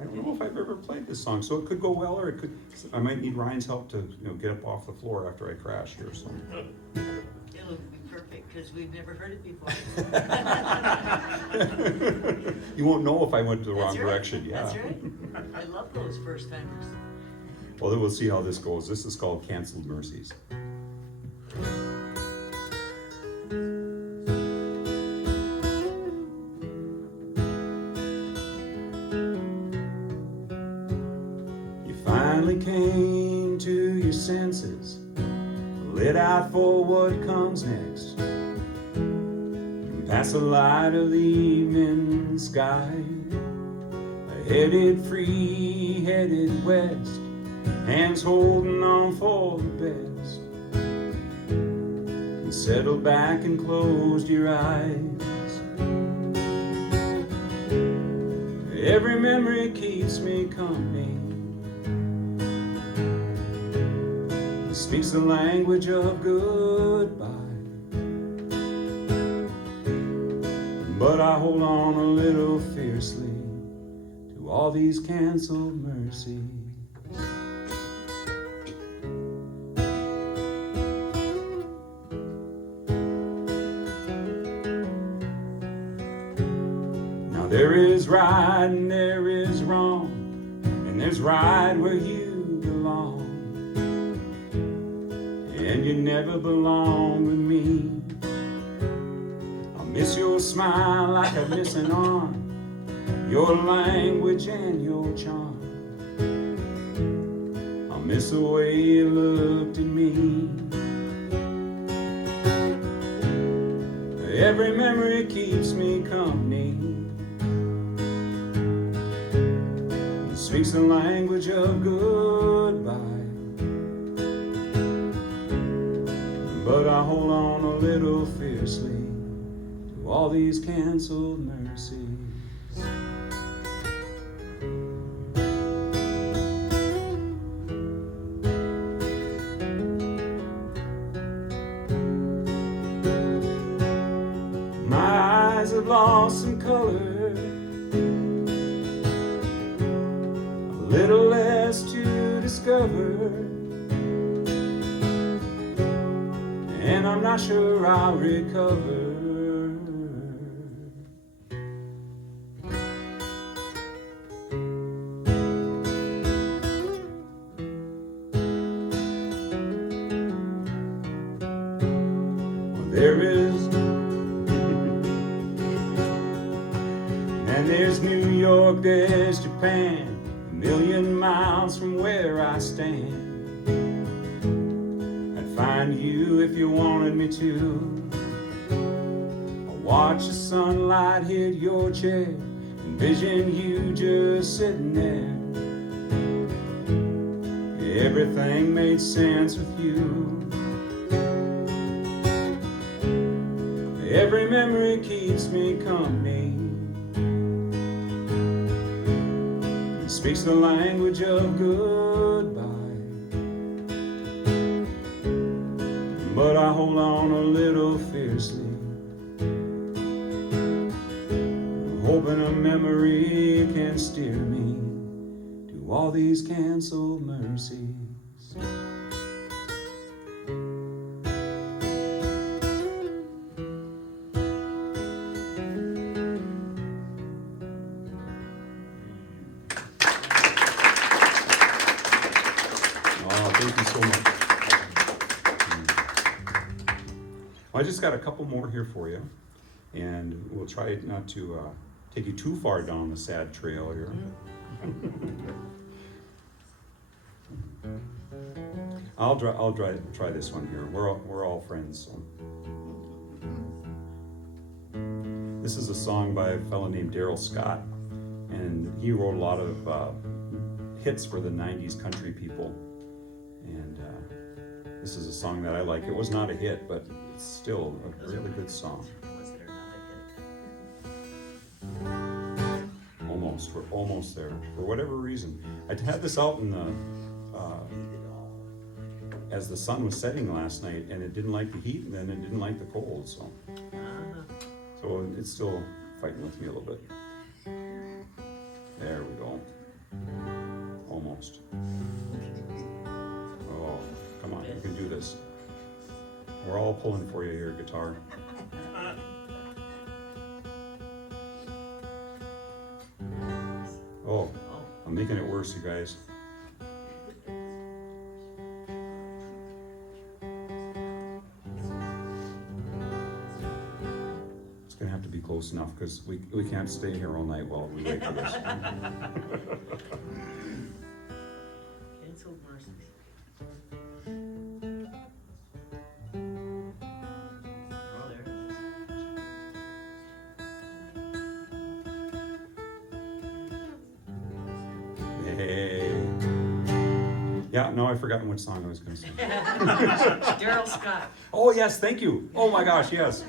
I don't know if I've ever played this song, so it could go well, or I might need Ryan's help to get up off the floor after I crash here. So. It'll be perfect, because we've never heard it before. You won't know if I went the wrong right. direction. Yeah. That's right. I love those first timers. Well, then we'll see how this goes. This is called Canceled Mercies. You finally came to your senses, lit out for what comes next. Past the light of the evening sky, headed free, headed west, hands holding on for the best. And settled back and closed your eyes. Every memory keeps me company, speaks the language of goodbye. But I hold on a little fiercely to all these canceled mercies. Now there is right and there is wrong, and there's right where you belong, and you never belong with me. Miss your smile like I'm missing on your language and your charm. I'll miss the way you looked at me. Every memory keeps me company. It speaks the language of goodbye. But I hold on a little fiercely to all these canceled mercies. My eyes have lost some color, a little less to discover, and I'm not sure I'll recover. Well, there's New York, there's Japan, a million miles from where I stand. I'd find you if you wanted me to. I'll watch the sunlight hit your chair, envision you just sitting there. Everything made sense with you. Every memory keeps me company. It speaks the language of goodbye. But I hold on a little fiercely, hoping a memory can steer me to all these canceled mercies. Thank you so much. Well, I just got a couple more here for you, and we'll try not to take you too far down the sad trail here. I'll try this one here. We're all friends. So. This is a song by a fellow named Doyle Scott, and he wrote a lot of hits for the 90s country people. And this is a song that I like. It was not a hit, but it's still a really good song. Almost. We're almost there. For whatever reason, I had this out in the as the sun was setting last night, and it didn't like the heat, and then it didn't like the cold. So it's still fighting with me a little bit. There we go. Almost. Oh, come on, you can do this. We're all pulling for you here, guitar. Oh, I'm making it worse, you guys. It's gonna have to be close enough, because we can't stay here all night while we wait for this. Canceled mercies. Oh, there it is. Hey. Yeah, no, I've forgotten which song I was gonna sing. Daryl Scott. Oh, yes, thank you. Oh my gosh, yes.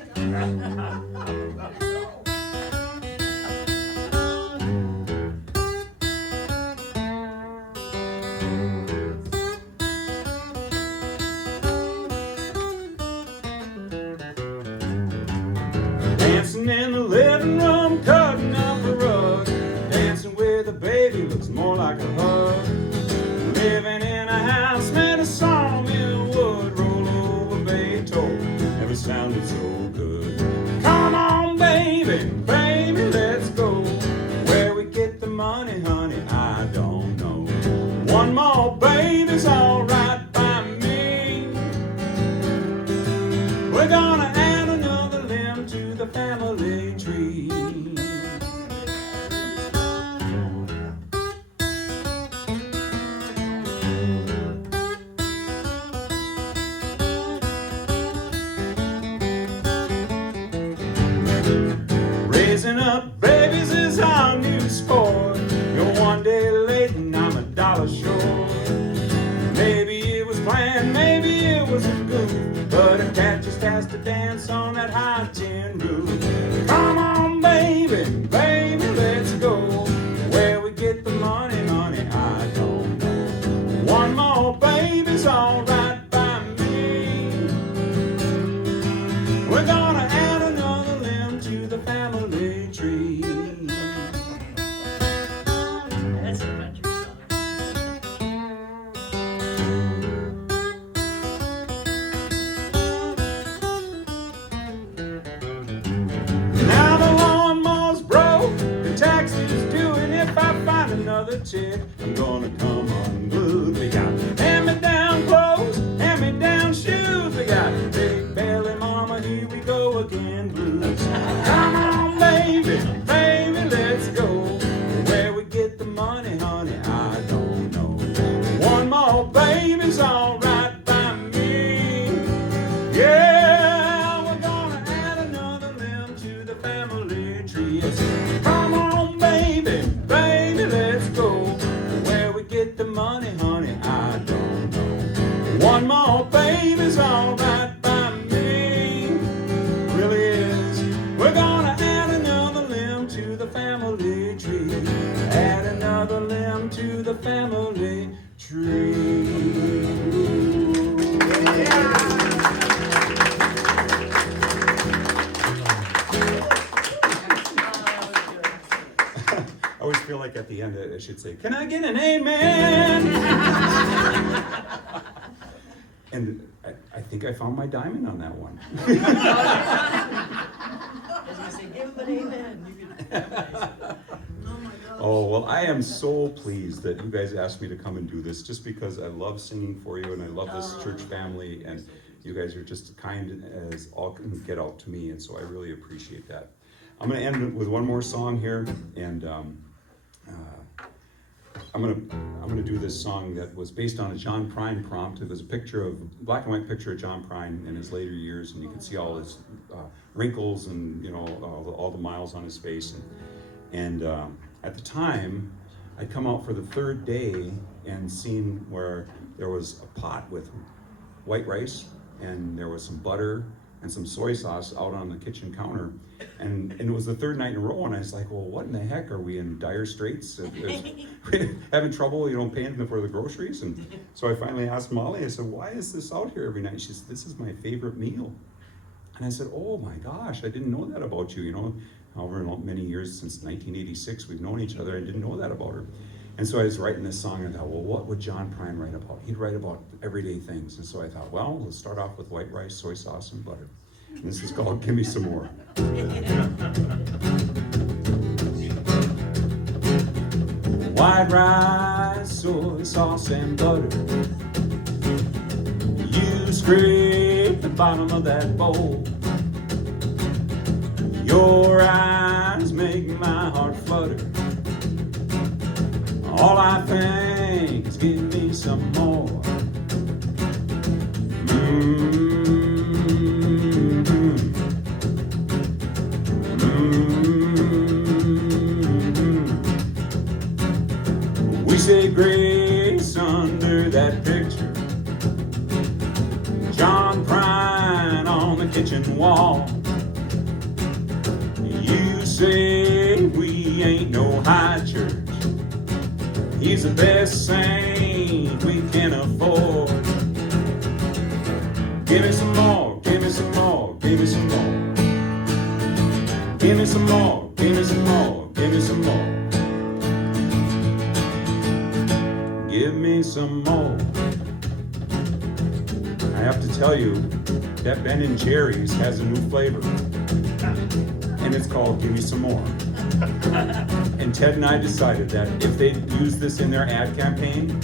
Dancing in the living room, cutting up a rug. Dancing with a baby looks more like a hug. Living in a house made of sawmill wood. Roll over Beethoven, never sounded so good. Come on, baby, baby, let's go. Where we get the money, honey, I don't know. One more baby's alright by me. We're gonna add another limb to the family tree. Raising up babies is our new sport. You're one day late and I'm a dollar short. Maybe it was planned, maybe it was a goof, but a cat just has to dance on that high tin roof. Come on, baby, baby, let's go. Where we get the money, honey, I don't know. One more baby's alright by me. We're gonna add another limb to the family tree. That's a country song. Now the lawnmow's broke, the taxi's due, and if I find another chick, I'm gonna come unglued. We got hand-me-down clothes, hand-me-down shoes. We got big belly mama, here we go again blues. Come on, baby, baby, let's go. Where we get the money, honey, I don't know. One more baby's alright by me. Yeah, we're gonna add another limb to the family tree. Yes. Come on, baby, baby, let's go. Where we get the money, honey, I don't know. One more baby's alright by me. Really is. We're gonna add another limb to the family tree. Add another limb to the family tree. I always feel like at the end I should say, "Can I get an amen?" And I think I found my diamond on that one. I was gonna say, give him an amen. You can. Oh my gosh. Oh, well, I am so pleased that you guys asked me to come and do this, just because I love singing for you and I love this church family, and you guys are just kind as all can get out to me, and so I really appreciate that. I'm going to end with one more song here, and I'm gonna do this song that was based on a John Prine prompt. It was a picture of black and white picture of John Prine in his later years, and you can see all his wrinkles and all the miles on his face. And at the time, I'd come out for the third day and seen where there was a pot with white rice and there was some butter and some soy sauce out on the kitchen counter. And it was the third night in a row, and I was like, well, what in the heck? Are we in dire straits? Having trouble, paying for the groceries? And so I finally asked Molly, I said, why is this out here every night? She said, this is my favorite meal. And I said, oh my gosh, I didn't know that about you, however many years since 1986 we've known each other, I didn't know that about her. And so I was writing this song, and I thought, well, what would John Prine write about? He'd write about everyday things. And so I thought, well, let's start off with white rice, soy sauce, and butter. And this is called Give Me Some More. White rice, soy sauce, and butter. You scrape the bottom of that bowl. Your eyes make my heart flutter. All I think is give me some more. We say grace under that picture. John Prine on the kitchen wall. You say we ain't no high church. He's the best saint we can afford. Give me some more, give me some more, give me some more. Give me some more, give me some more, give me some more. Give me some more. I have to tell you that Ben & Jerry's has a new flavor, and it's called Give Me Some More. And Ted and I decided that if they use this in their ad campaign,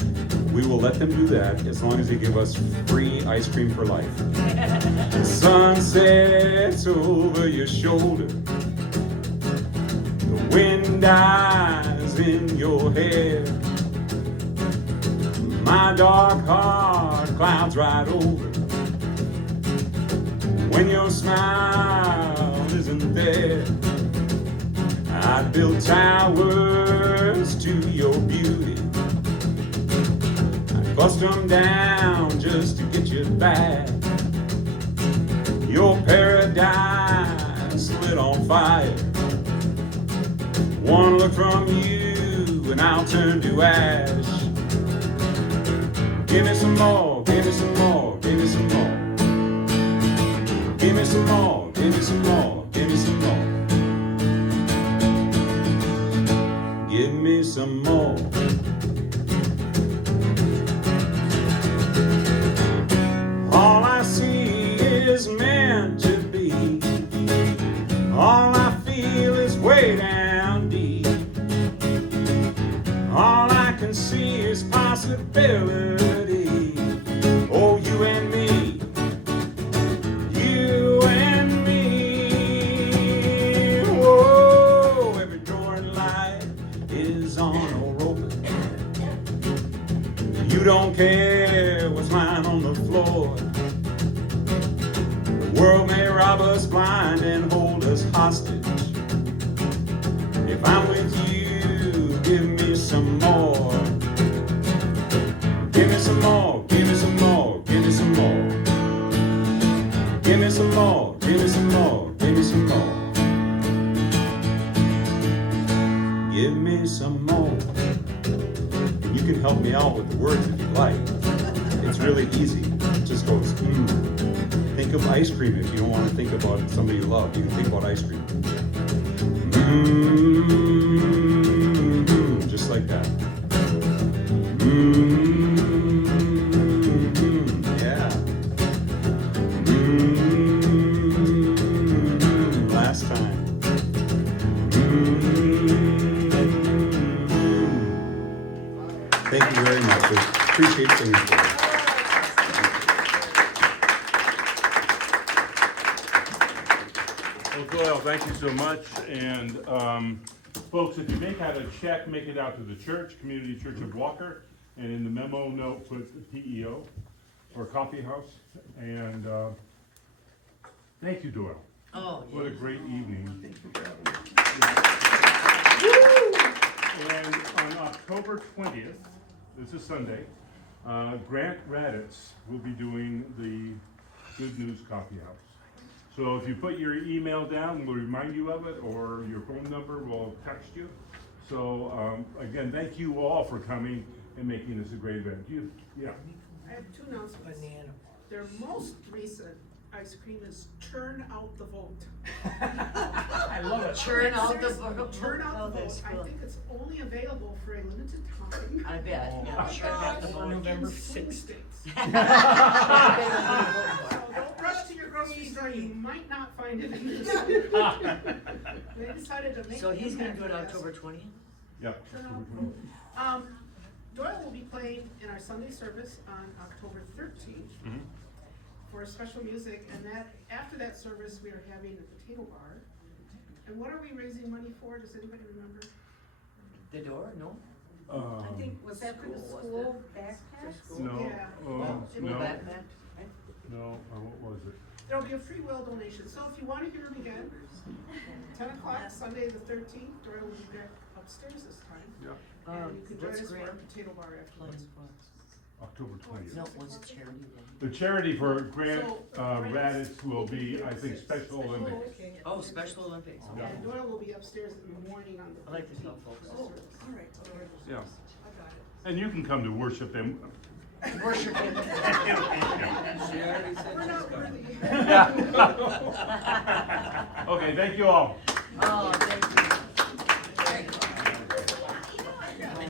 we will let them do that as long as they give us free ice cream for life. The sun sets over your shoulder. The wind dies in your hair. My dark heart clouds right over when your smile isn't there. bed. I'd build towers to your beauty. I'd bust them down just to get you back. Your paradise lit on fire. One look from you and I'll turn to ash. Give me some more, give me some more, give me some more. Give me some more, give me some more, give me some more. Give me some more. All I see is meant to be. All I feel is way down deep. All I can see is possibility. Oh, you and me. You and me. Whoa, every door in life is on or open. You don't care what's lying on the floor. The world may rob us blind and hold us hostage. If I'm with you, give me some more. Give me some more, give me some more, give me some more. Give me some more, give me some more, give me some more. Give me some more. And you can help me out with the words if you'd like. It's really easy. It just goes, Think of ice cream if you don't want to think about somebody you love. You can think about ice cream. Just like that. Yeah. Last time. Thank you very much. I appreciate singing for you. Well, Doyle, thank you so much. And folks, if you make out a check, make it out to the church, Community Church of Walker, and in the memo note put PEO or Coffee House. And thank you, Doyle. Oh, What a yeah. great evening. Thank you for having me. And on October 20th, this is Sunday, Grant Raditz will be doing the Good News Coffee House. So if you put your email down, we'll remind you of it, or your phone number, we'll text you. So again, thank you all for coming and making this a great event. Yeah. I have two announcements. Their most recent ice cream is Turn Out the Vote. I love it. Churn out the Seriously, vote. Turn Oh, Out the Vote. that's I cool. think it's only available for a limited time. I bet. Oh Yeah, my churn out the gosh. vote. In swing states. So don't rush to your grocery store, you might not find it in this. They decided to make. So he's gonna impact do it for this. October 20th? Yep. Turn Out the Vote. Doyle will be playing in our Sunday service on October 13th. For special music, and that, after that service, we are having a potato bar. And what are we raising money for, does anybody remember? The door, no? I think, was that for the school backpacks? No, Yeah. School no, backpack? no, what was it? There'll be a free will donation, so if you wanna hear him again, 10 o'clock, Sunday the 13th, Doyle will be back upstairs this time. Yeah, And you can join what's us for our Grant potato bar afterwards. playing for? October 20th. No, what's the charity then? The charity for Grant So, Raditz will be, I think, Special Olympics. Okay. Oh, Special Olympics. Yeah. And Doyle will be upstairs in the morning on the 13th. I like to tell folks. Oh, all right, okay. Yeah, I got it. and you can come to worship them. Worship him. We're not worthy. Okay, thank you all. Oh, thank